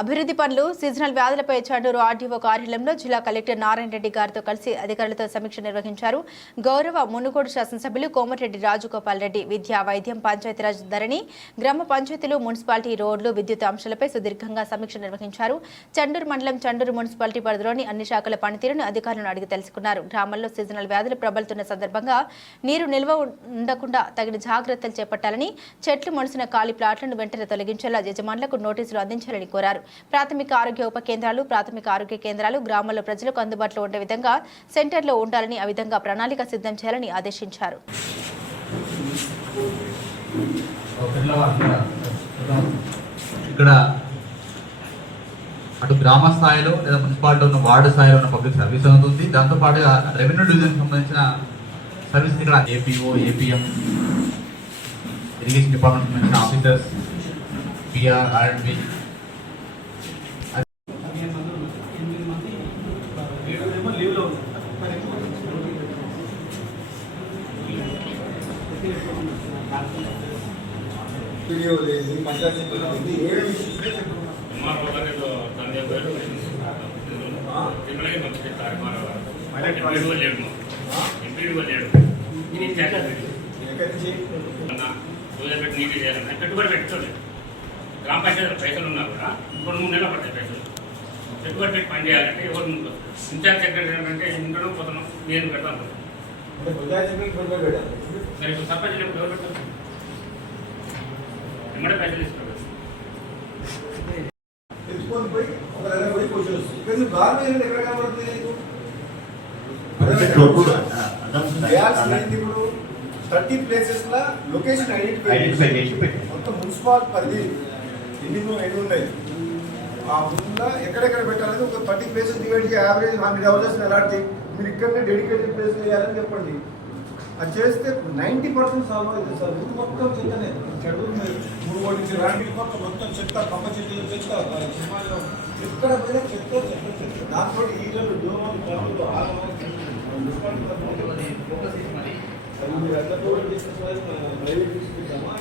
అభివృద్ధి పనులు seasonal వ్యాధులపై Chandur RDO కార్యాలయంలో జిల్లా కలెక్టర్ నారాయణ రెడ్డి గారితో కలిసి అధికారులతో సమీక్ష నిర్వహించారు. గౌరవ మునుగోడు శాసనసభ్యులు కోమటిరెడ్డి రాజగోపాల్ రెడ్డి విద్యా, వైద్యం, పంచాయతీరాజ్ ధరణి, గ్రామ పంచాయతీలు, మున్సిపాలిటీ రోడ్లు, విద్యుత్ అంశాలపై సుదీర్ఘంగా సమీక్ష నిర్వహించారు. చండూరు మండలం చండూరు మున్సిపాలిటీ పరిధిలోని అన్ని శాఖల పనితీరును అధికారులను అడిగి తెలుసుకున్నారు. గ్రామాల్లో సీజనల్ వ్యాధులు ప్రబలుతున్న సందర్భంగా నీరు నిల్వ ఉండకుండా తగిన జాగ్రత్తలు చేపట్టాలని, చెట్లు మొలిసిన ఖాళీ ప్లాట్లను వెంటనే తొలగించేలా యజమానులకు నోటీసులు అందించాలని కోరారు. ప్రాథమిక ఆరోగ్య ఉప కేంద్రాలు, ప్రాథమిక ఆరోగ్య కేంద్రాలు గ్రామాల్లో ప్రజలకు అందుబాటులో ఉండే విధంగా సెంటర్లో ఉండాలని, ఆ విధంగా ప్రణాళిక సిద్ధం చేయాలని ఆదేశించారు. ఇక్కడ అటు గ్రామ స్థాయిలో లేదా మున్సిపాలిటీ ఉన్న వార్డు స్థాయిలో ఉన్న పబ్లిక్ సర్వీస్ అవుతుంది. దాంతోపాటుగా రెవెన్యూ డివిజన్ సంబంధించిన సర్వీస్ ఇక్కడ ఏపీఓ, ఏపీఎం, ఇరిగేషన్ డిపార్ట్మెంట్ సంబంధించిన ఆఫీసర్స్, పిఆర్, ఆర్ఎండ్బి పెట్టుబడి పెట్టుకోండి. గ్రామ పంచాయతీ పైసలు ఉన్నా కూడా 2-3 నెలలు పడతాయి పైసలు. పెట్టుబడి పెట్టి పని చేయాలంటే ఎవరు ఇన్ఛార్జ్ సెక్రటరీ అంటే ఇంట్లో పోతున్నాం, నేను పెడతాను. సరే ఇప్పుడు సర్పంచ్ ఎవరు పెడతారు? ఎమ్మడే పైసలు తీసుకోవాలి. ఇప్పుడు 30 ప్లేసెస్ లా లొకేషన్ ఐడెంటిఫై చేసి మొత్తం మున్సిపల్ పరిధి ఎన్ని ఉన్నాయి ఆ ముందుగా ఎక్కడెక్కడ పెట్టాలని ఒక 30 ప్లేసెస్ డివైడ్ చేసి యావరేజ్ 100 అవర్స్ అలాట్ చేయి. మీరు ఇక్కడనే డెడికేటెడ్ ప్లేస్ చేయాలని చెప్పండి. అది చేస్తే 90% సాల్వ్ అవుతుంది సార్. ముందు మొత్తం చెత్తనే చెడు మూడు నుంచి రాండి మొత్తం చెత్త, కమ్మ చెట్లు, చెత్త ఎక్కడ పోయినా చెత్త చెత్త చెత్త. దాంతో ఈగలు, దోమలు, కర్రలు, ఆగమని మీరు ఎంత ప్రైవేట్ తీసుకుంటామా